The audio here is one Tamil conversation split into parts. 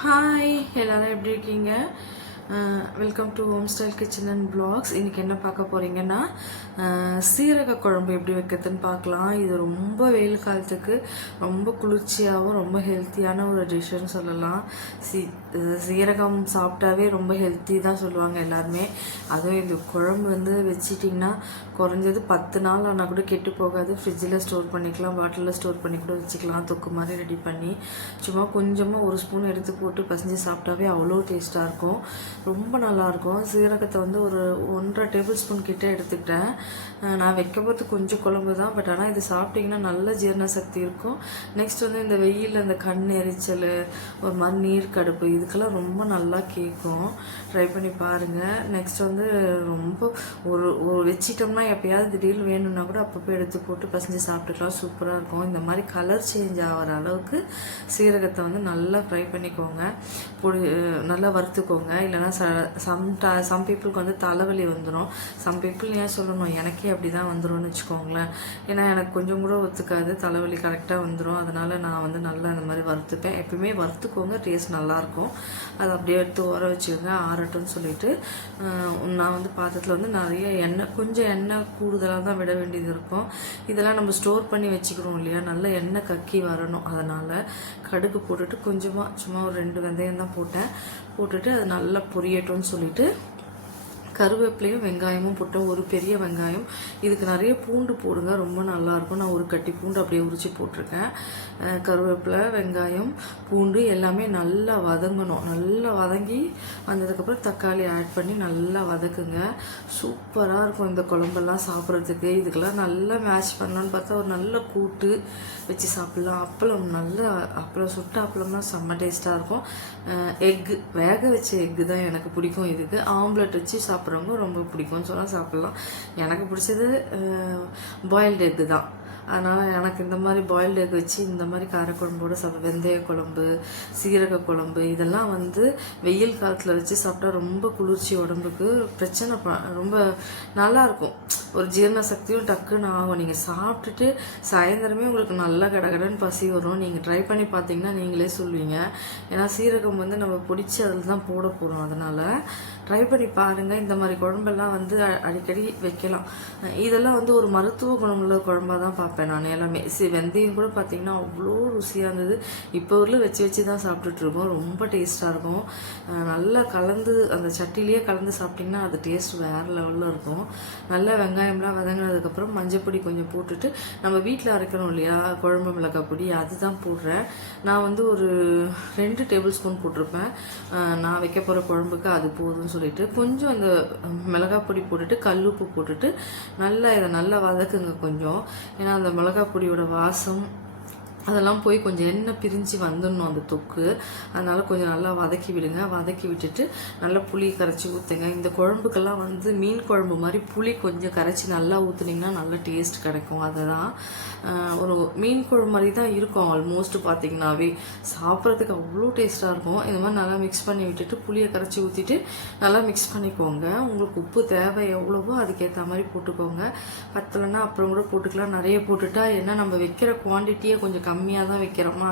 ஹாய் எல்லாரும் எப்படி இருக்கீங்க? Welcome to home style kitchen and blogs. இன்றைக்கி என்ன பார்க்க போகிறீங்கன்னா சீரக குழம்பு எப்படி வைக்கிறதுன்னு பார்க்கலாம். இது ரொம்ப வெயில் காலத்துக்கு ரொம்ப குளிர்ச்சியாகவும் ரொம்ப ஹெல்த்தியான ஒரு டிஷ்ஷுன்னு சொல்லலாம். சீரகம் சாப்பிட்டாவே ரொம்ப ஹெல்த்தி தான் சொல்லுவாங்க எல்லாருமே. அதுவும் இந்த குழம்பு வந்து வச்சிட்டிங்கன்னா குறைஞ்சது 10 நாள் ஆனால் கூட கெட்டு போகாது. ஃப்ரிட்ஜில் ஸ்டோர் பண்ணிக்கலாம், பாட்டிலில் ஸ்டோர் பண்ணி கூட வச்சுக்கலாம். தொக்கு மாதிரி ரெடி பண்ணி சும்மா கொஞ்சமாக ஒரு ஸ்பூன் எடுத்து போட்டு பசஞ்சு சாப்பிட்டாவே அவ்வளோ டேஸ்ட்டாக இருக்கும், ரொம்ப நல்லாயிருக்கும். சீரகத்தை வந்து ஒரு 1.5 டேபிள் ஸ்பூன் கிட்டே எடுத்துக்கிட்டேன். நான் வைக்க போகிறது கொஞ்சம் குழம்பு தான், பட் ஆனால் இது சாப்பிட்டிங்கன்னா நல்ல ஜீரண சக்தி இருக்கும். நெக்ஸ்ட் வந்து இந்த வெயிலில் இந்த கண் எரிச்சல், ஒரு மாதிரி நீர் கடுப்பு, இதுக்கெல்லாம் ரொம்ப நல்லா கேட்கும். ட்ரை பண்ணி பாருங்கள். நெக்ஸ்ட் வந்து ரொம்ப ஒரு வச்சிட்டோம்னா எப்போயாவது திடீர்னு வேணும்னா கூட அப்பப்போ எடுத்து போட்டு பசஞ்சு சாப்பிட்டுக்கலாம், சூப்பராக இருக்கும். இந்த மாதிரி கலர் சேஞ்ச் ஆகிற அளவுக்கு சீரகத்தை வந்து நல்லா ஃப்ரை பண்ணிக்கோங்க, நல்லா வறுத்துக்கோங்க. இல்லைனா சம் பீப்புளுக்கு வந்து தலைவலி வந்துடும். சம் பீப்புள் ஏன் சொல்லணும், எனக்கே அப்படி தான் வந்துடும்னு வச்சுக்கோங்களேன். ஏன்னா எனக்கு கொஞ்சம் கூட ஒத்துக்காது, தலைவலி கரெக்டாக வந்துடும். அதனால் நான் வந்து நல்லா இந்த மாதிரி வறுத்துப்பேன். எப்பயுமே வறுத்துக்கோங்க, டேஸ்ட் நல்லாயிருக்கும். அதை அப்படியே எடுத்து ஊற வச்சுக்கோங்க, ஆறட்டும்னு சொல்லிட்டு நான் வந்து பாத்திரத்தில் வந்து நிறைய எண்ணெய், கொஞ்சம் எண்ணெய் கூடுதலாக தான் விட வேண்டியது இருக்கும். இதெல்லாம் நம்ம ஸ்டோர் பண்ணி வச்சுக்கிறோம் இல்லையா, நல்லா எண்ணெய் கக்கி வரணும். அதனால் கடுகு போட்டுட்டு கொஞ்சமாக சும்மா ஒரு 2 வெந்தயம் தான் போட்டுட்டு அது நல்லா பொரியட்டும்னு சொல்லிட்டு கருவேப்பிலையும் வெங்காயமும் போட்டோம், ஒரு பெரிய வெங்காயம். இதுக்கு நிறைய பூண்டு போடுங்க, ரொம்ப நல்லாயிருக்கும். நான் ஒரு கட்டி பூண்டு அப்படியே உரித்து போட்டிருக்கேன். கருவேப்பிலை, வெங்காயம், பூண்டு எல்லாமே நல்லா வதங்கணும். நல்லா வதங்கி வந்ததுக்கப்புறம் தக்காளி ஆட் பண்ணி நல்லா வதக்குங்க. சூப்பராக இருக்கும் இந்த குழம்பெல்லாம் சாப்பிட்றதுக்கு. இதுக்கெல்லாம் நல்லா மேட்ச் பண்ணலான்னு பார்த்தா ஒரு நல்ல கூட்டு வச்சு சாப்பிட்லாம். அப்பளம் சுட்ட அப்பளம்லாம் செம்ம டேஸ்ட்டாக இருக்கும். எக்கு, வேக வச்ச எக்கு தான் எனக்கு பிடிக்கும். இதுக்கு ஆம்லெட் வச்சு சாப்பிட்றவங்க ரொம்ப பிடிக்கும்னு சொன்னால் சாப்பிட்லாம். எனக்கு பிடிச்சது பாயில்டு எக்கு தான். அதனால் எனக்கு இந்த மாதிரி பாயில்டு எக் வச்சு இந்த மாதிரி காரக்குழம்போடு வெந்தய குழம்பு, சீரக குழம்பு, இதெல்லாம் வந்து வெயில் காலத்தில் வச்சு சாப்பிட்டா ரொம்ப குளிர்ச்சி, உடம்புக்கு பிரச்சனை ரொம்ப நல்லாயிருக்கும். ஒரு ஜீரண சக்தியும் டக்குன்னு ஆகும். நீங்கள் சாப்பிட்டுட்டு சாயந்தரமே உங்களுக்கு நல்லா கடகடன்னு பசி வரும். நீங்கள் ட்ரை பண்ணி பார்த்தீங்கன்னா நீங்களே சொல்லுவீங்க. ஏன்னா சீரகம் வந்து நம்ம பிடிச்சி அதில் தான் போட போகிறோம். அதனால் ட்ரை பண்ணி பாருங்கள். இந்த மாதிரி குழம்பெல்லாம் வந்து அடிக்கடி வைக்கலாம். இதெல்லாம் வந்து ஒரு மருத்துவ குணமுள்ள குழம்பாக தான் பார்ப்பேன் நான் எல்லாமே. வெந்தயம் கூட பார்த்திங்கன்னா அவ்வளோ ருசியாக இருந்தது. இப்போ ஊரில் வச்சு தான் சாப்பிட்டுட்ருக்கோம். ரொம்ப டேஸ்ட்டாக இருக்கும். நல்லா கலந்து அந்த சட்டிலேயே கலந்து சாப்பிட்டிங்கன்னா அது டேஸ்ட் வேறு லெவலில் இருக்கும். நல்லா வெங்காயம்லாம் வதங்கினதுக்கப்புறம் மஞ்சப்பொடி கொஞ்சம் போட்டுட்டு, நம்ம வீட்டில் அரைக்கிறோம் இல்லையா குழம்பு மிளகாய் பொடி, அதுதான் போடுறேன். நான் வந்து ஒரு 2 டேபிள் ஸ்பூன் போட்டிருப்பேன். நான் வைக்க போகிற குழம்புக்கு அது போதும்னு சொல்லிட்டு கொஞ்சம் அந்த மிளகாய் பொடி போட்டுட்டு கல்லுப்பு போட்டுட்டு நல்லா இதை நல்லா வதக்குங்க கொஞ்சம். ஏன்னா அந்த மிளகாய் பொடியோட வாசம் அதெல்லாம் போய் கொஞ்சம் எண்ணெய் பிரிஞ்சு வந்துடணும் அந்த தொக்கு. அதனால் கொஞ்சம் நல்லா வதக்கி விடுங்க. வதக்கி விட்டுட்டு நல்லா புளி கரைச்சி ஊற்றுங்க. இந்த குழம்புக்கெல்லாம் வந்து மீன் குழம்பு மாதிரி புளி கொஞ்சம் கரைச்சி நல்லா ஊற்றுனீங்கன்னா நல்ல டேஸ்ட் கிடைக்கும். அதை தான் ஒரு மீன் குழம்பு மாதிரி தான் இருக்கும் ஆல்மோஸ்ட். பார்த்திங்கனாவே சாப்பிட்றதுக்கு அவ்வளோ டேஸ்ட்டாக இருக்கும். இந்த மாதிரி நல்லா மிக்ஸ் பண்ணி விட்டுட்டு புளியை கரைச்சி ஊற்றிட்டு நல்லா மிக்ஸ் பண்ணிக்கோங்க. உங்களுக்கு உப்பு தேவை எவ்வளவோ அதுக்கேற்ற மாதிரி போட்டுக்கோங்க. பத்தலைன்னா அப்புறம் கூட போட்டுக்கலாம். நிறைய போட்டுட்டா என்ன, நம்ம வைக்கிற குவான்டிட்டியை கொஞ்சம் கம்மியாக தான் வைக்கிறோமா,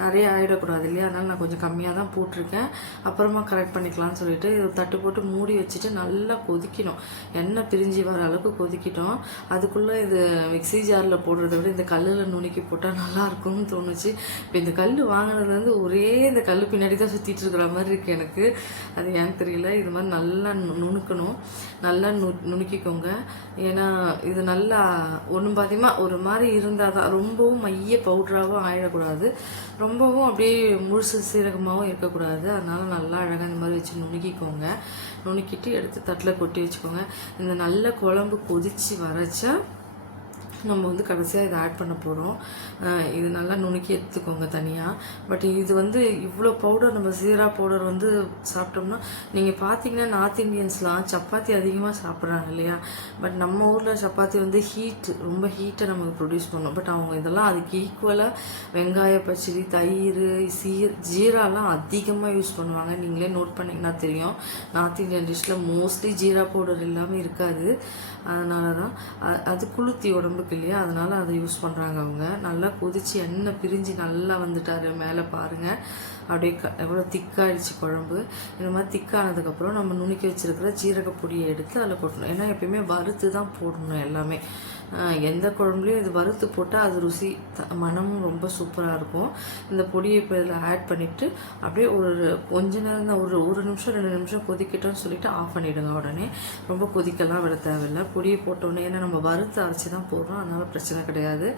நிறைய ஆகிடக்கூடாது இல்லையா, அதனால் நான் கொஞ்சம் கம்மியாக தான் போட்டிருக்கேன். அப்புறமா கரெக்ட் பண்ணிக்கலாம்னு சொல்லிட்டு தட்டு போட்டு மூடி வச்சுட்டு நல்லா கொதிக்கணும். எண்ணெய் பிரிஞ்சு வர அளவுக்கு கொதிக்கிட்டோம். அதுக்குள்ளே இது மிக்ஸி ஜாரில் போடுறத விட இந்த கல்லில் நுணுக்கி போட்டால் நல்லாயிருக்கும்னு தோணுச்சு. இப்போ இந்த கல் வாங்கினதுலேருந்து ஒரே இந்த கல் பின்னாடி தான் சுற்றிட்டு இருக்கிற மாதிரி இருக்குது எனக்கு. அது ஏன்னு தெரியல. இது மாதிரி நல்லா நுணுக்கணும். நல்லா நுணுக்கிக்கோங்க. ஏன்னா இது நல்லா ஒன்றும் பாத்தியமா ஒரு மாதிரி இருந்தால் தான், ரொம்பவும் மைய பவுட்ராகவும் ஆயிடக்கூடாது, ரொம்பவும் அப்படியே முழுசு சீரகமாகவும் இருக்கக்கூடாது. அதனால் நல்லா அழகாக இந்த மாதிரி வச்சு நுணுக்கிக்கோங்க. நுணுக்கிட்டு எடுத்து தட்டில் கொட்டி வச்சுக்கோங்க. இந்த நல்ல குழம்பு கொதித்து வரைச்சா நம்ம வந்து கடைசியாக இதை ஆட் பண்ண போகிறோம். இது நல்லா நுணுக்கி எடுத்துக்கோங்க தனியாக. பட் இது வந்து இவ்வளோ பவுடர், நம்ம ஜீரா பவுடர் வந்து சாப்பிட்டோம்னா, நீங்கள் பார்த்தீங்கன்னா நார்த் இந்தியன்ஸ்லாம் சப்பாத்தி அதிகமாக சாப்பிட்றாங்க இல்லையா. பட் நம்ம ஊரில் சப்பாத்தி வந்து ரொம்ப ஹீட்டை நமக்கு ப்ரொடியூஸ் பண்ணும். பட் அவங்க இதெல்லாம் அதுக்கு ஈக்குவலாக வெங்காய பச்சடி, தயிர், ஜீராலாம் அதிகமாக யூஸ் பண்ணுவாங்க. நீங்களே நோட் பண்ணிங்கன்னா தெரியும். நார்த் இந்தியன் டிஷ்ஷில் மோஸ்ட்லி ஜீரா பவுடர் எல்லாமே இருக்காது. அதனால தான் அது குளுத்தி உடம்புக்கு இல்லையா, அதனால் அதை யூஸ் பண்ணுறாங்க அவங்க. நல்லா கொதித்து எண்ணெய் பிரிஞ்சு நல்லா வந்துட்டார் மேலே பாருங்கள். அப்படியே எவ்வளோ திக்காகிடுச்சு குழம்பு. இந்த மாதிரி திக்கானதுக்கப்புறம் நம்ம நுணுக்கி வச்சுருக்கிற ஜீரக பொடியை எடுத்து அதில் கொட்டணும். ஏன்னா எப்பயுமே வறுத்து தான் போடணும் எல்லாமே. எந்த குழம்புலையும் இது வறுத்து போட்டால் அது ருசி மனமும் ரொம்ப சூப்பராக இருக்கும். இந்த பொடியை இப்போ இதில் ஆட் பண்ணிவிட்டு அப்படியே ஒரு கொஞ்ச நேரம் தான், ஒரு நிமிஷம் 2 நிமிஷம் கொதிக்கட்டும்னு சொல்லிவிட்டு ஆஃப் பண்ணிவிடுங்க. உடனே ரொம்ப கொதிக்கலாம் விட தேவையில்லை. பொடியை போட்டோடனே, ஏன்னா நம்ம வறுத்து அரைச்சி தான் போடுறோம், அதனால் பிரச்சனை கிடையாது.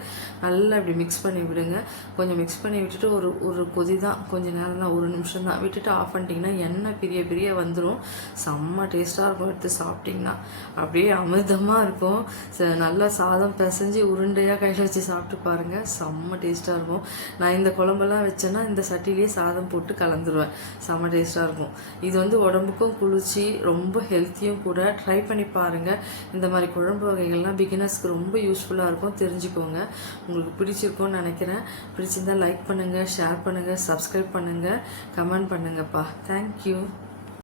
நல்லா இப்படி மிக்ஸ் பண்ணி விடுங்க. கொஞ்சம் மிக்ஸ் பண்ணி விட்டுட்டு ஒரு கொதி தான், கொஞ்சம் நேரம் தான், 1 நிமிஷம் தான் விட்டுட்டு ஆஃப் பண்ணிட்டீங்கன்னா எண்ணெய் பிரிய பிரிய வந்துடும். செம்ம டேஸ்ட்டாக இருக்கும். எடுத்து சாப்பிட்டிங்கன்னா அப்படியே அமிர்தமாக இருக்கும். நல்லா சாதம் பிசைஞ்சு உருண்டையாக கையில் வச்சு சாப்பிட்டு பாருங்கள், செம்ம டேஸ்ட்டாக இருக்கும். நான் இந்த குழம்பெல்லாம் வச்சேன்னா இந்த சட்டிலேயே சாதம் போட்டு கலந்துருவேன். செம்ம டேஸ்ட்டாக இருக்கும். இது வந்து உடம்புக்கும் குளிர்ச்சி, ரொம்ப ஹெல்த்தியும் கூட. ட்ரை பண்ணி பாருங்கள். இந்த மாதிரி குழம்பு வகைகள்லாம் பிகினர்ஸ்க்கு ரொம்ப யூஸ்ஃபுல்லாக இருக்கும், தெரிஞ்சுக்கோங்க. உங்களுக்கு பிடிச்சிருக்கும்னு நினைக்கிறேன். பிடிச்சிருந்தால் லைக் பண்ணுங்கள், ஷேர் பண்ணுங்கள், சப்ஸ்கிரைப் பண்ணுங்கள், கமெண்ட் பண்ணுங்கப்பா. தேங்க்யூ.